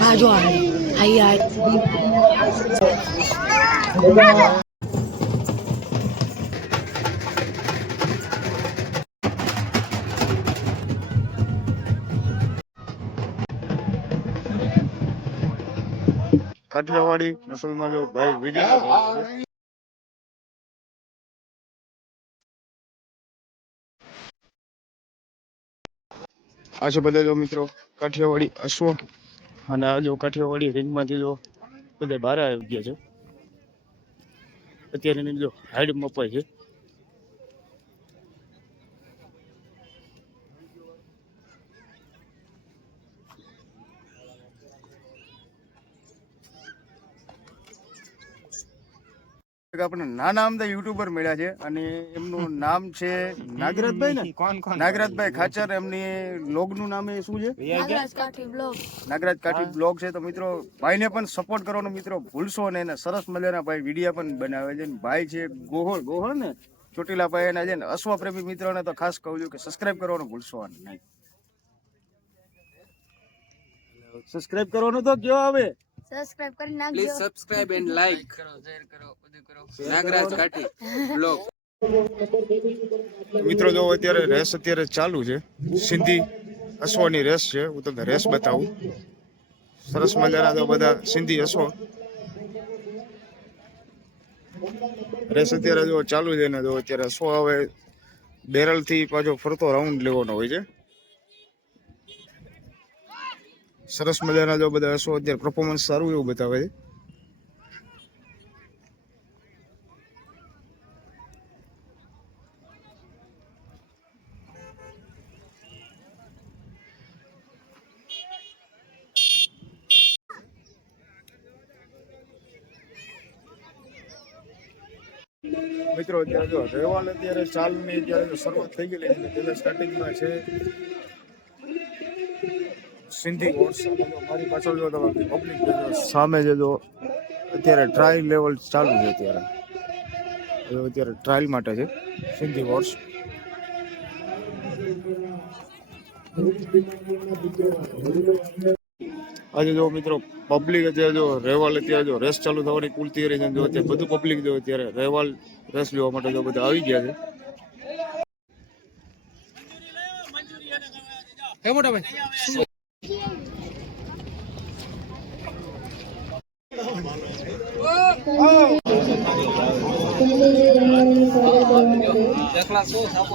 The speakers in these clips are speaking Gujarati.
હા જો હાઈ કાઠિયાવાડી મુસલમાનો ભાઈ વિજય આ છે બધા જો મિત્રો કાઠિયાવાડી અશ્વ અને આ જો કાઠિયાવાડી રેન્જમાંથી જો બધા બહાર આવી ગયા છે. અત્યારે એની જો હાઈડ મપાય છે. આપણે નાના અમદા યુટ્યુબર મળ્યા છે અને એમનું નામ છે નાગરાજભાઈ ને નાગરાજભાઈ ખાચર. એમની લોગનું નામ શું છે? નાગરાજ કાઠી બ્લોગ છે. તો મિત્રો ભાઈને પણ સપોર્ટ કરવાનો મિત્રો ભૂલશો ને. એને સરસ મજાના ભાઈ વિડીયો પણ બનાવે છે. ભાઈ છે ગોહળ ને ચોટીલા ભાઈ એના છે ને અશ્વ પ્રેમી મિત્રોને તો ખાસ કહું છું કે સબસ્ક્રાઇબ કરવાનું ભૂલશો નહીં. સબસ્ક્રાઇબ કરવાનું તો કયો આવે? સબસ્ક્રાઇબ કરી નાખજો. પ્લીઝ સબસ્ક્રાઇબ એન્ડ લાઈક કરો, શેર કરો, બધું કરો. નાગરાજ કાઠી બ્લોગ. મિત્રો જો અત્યારે રેસ અત્યારે ચાલુ છે. સિંધી અશ્વની રેસ છે. હું તમને રેસ બતાવું. સરસ મજાના તો બધા સિંધી અશ્વ રેસ અત્યારે જો ચાલુ છે ને. જો અત્યારે અશ્વ હવે બેરલ થી પાછો ફરતો રાઉન્ડ લેવાનો હોય છે. સરસ મજાના જો બધા અશ્વ અત્યારે પરફોર્મન્સ સારું એવું બતાવે છે. મિત્રો અત્યારે જો રેવાલ અત્યારે ચાલની અત્યારે શરૂઆત થઈ ગયેલી છે. પહેલા સ્ટાર્ટિંગમાં છે સિંધી હોર્સ. મારી પાછળ જો તમે પબ્લિક સામે છે જો અત્યારે ટ્રાયલ લેવલ ચાલુ છે. અત્યારે ટ્રાયલ માટે છે સિંધી હોર્સ. આજે જો મિત્રો પબ્લિક અત્યારે જો રેવાલ અત્યારે જો રેસ ચાલુ થવાની કુલ તૈયારી છે. જો અત્યારે બધું પબ્લિક જો અત્યારે રેવાલ રેસ જોવા માટે જો બધા આવી ગયા છે. હે મોટા ભાઈ એકલા સો સાપો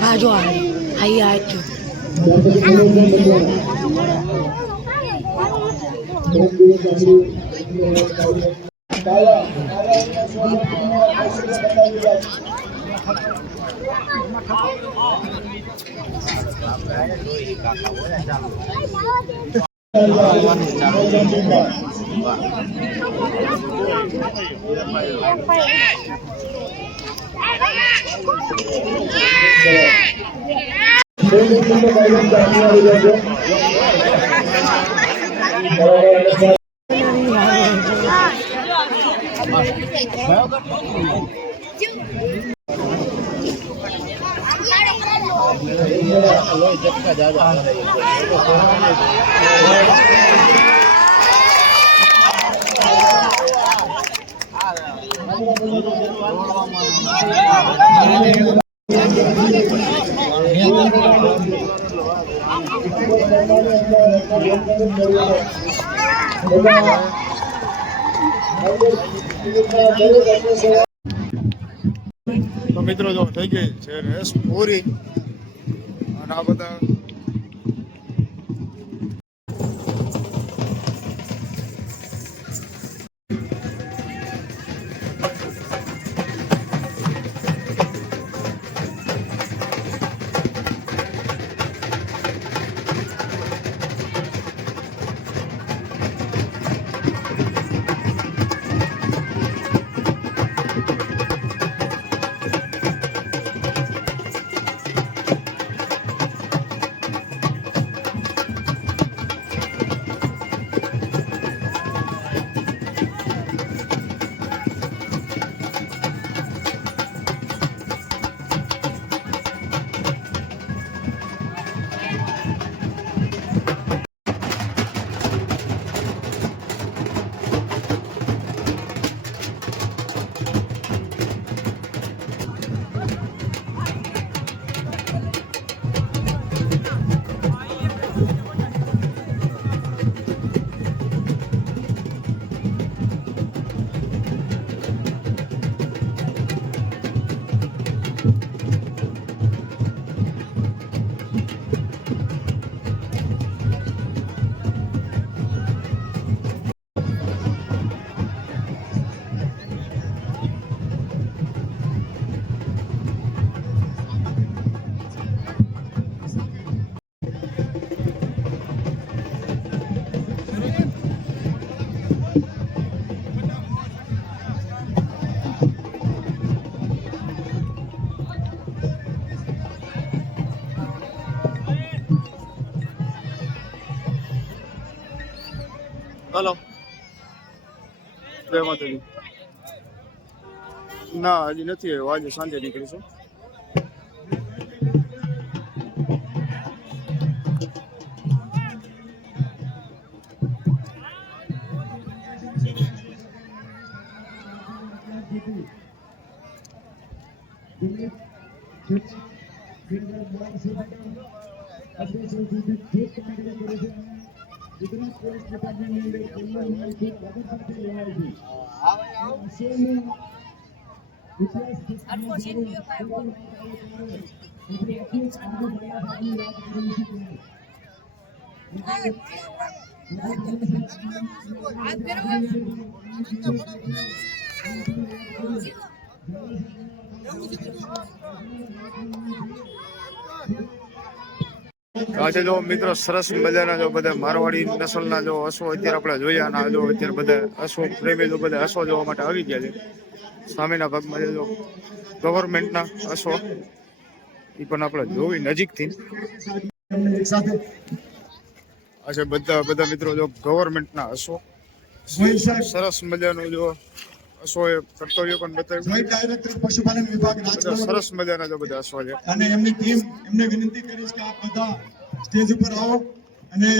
હા જો આઈ આઈ તો મિત્રો જો થઈ ગઈ છે રેસ પૂરી અને આ બધા હલો જય માતાજી. ના હજી નથી આવ્યો, આજે સાંજે નીકળીશું. આજે જો મિત્રો સરસ મજાના જો બધા મારવાડી નસલના જો અશ્વો અત્યારે આપણે જોયા અને જો અત્યારે બધા અશ્વો પ્રેમી જો બધા અશ્વો જોવા માટે આવી ગયા છે. સામેના ભાગમાં જો ગવર્મેન્ટના અશ્વો એ પણ આપણે જોવી નજીકથી. આજે બધા મિત્રો જો ગવર્મેન્ટના અશ્વો સરસ મજાનું જો અશ્વો એ કર્તવ્ય પણ બતાવ્યું. ડાયરેક્ટર પશુપાલન વિભાગ સરસ મજાના જો બધા અશ્વો છે અને એમની ટીમ એમને વિનંતી કરીશ કે આપ બધા સ્ટેજ ઉપર આવો અને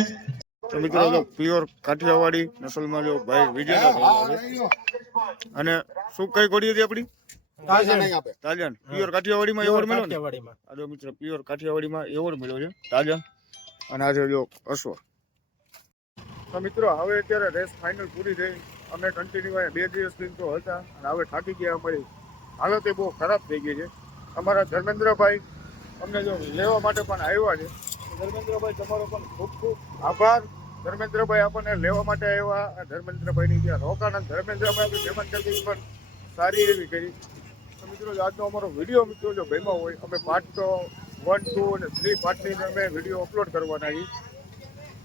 તો મિત્રો જો પ્યોર કાઠિયાવાડી નસલમાં જો ભાઈ વિજય અને શું કઈ ઘોડી હતી આપણી તાજન પ્યોર કાઠિયાવાડીમાં એવોર્ડ મળ્યો ને. આ જો મિત્રો પ્યોર કાઠિયાવાડીમાં એવોર્ડ મળ્યો છે તાજન. અને આજે જો અશ્વ. તો મિત્રો હવે અત્યારે રેસ ફાઇનલ પૂરી થઈ. અમે કન્ટિન્યુ 2 દિવસ દિન તો હતા અને હવે થાકી ગયા. અમારી હાલત એ બહુ ખરાબ થઈ ગઈ છે. અમારા ધર્મેન્દ્રભાઈ અમને જો લેવા માટે પણ આવ્યા છે. ધર્મેન્દ્રભાઈ તમારો પણ ખૂબ ખૂબ આભાર. ધર્મેન્દ્રભાઈ આપણને લેવા માટે આવ્યા. ધર્મેન્દ્રભાઈની જ્યાં રોકાણ ધર્મેન્દ્રભાઈ આપણી પેમેન્ટ કરતી પણ સારી એવી કરી. તો મિત્રો આજનો અમારો વિડીયો મિત્રો જો ગમ્યો હોય અમે પાર્ટ 1, 2 અને 3 પાર્ટની અમે વિડીયો અપલોડ કરવાના છીએ.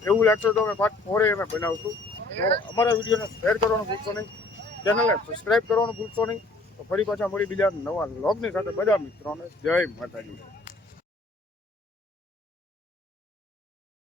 એવું લાગતું તો અમે પાર્ટ 4 અમે બનાવશું. તો અમારા વિડીયોને શેર કરવાનું ભૂલશો નહીં, ચેનલને સબસ્ક્રાઈબ કરવાનું ભૂલશો નહીં. તો ફરી પાછા મળી બીજા નવા વ્લોગની સાથે બધા મિત્રોને જય માતાજી.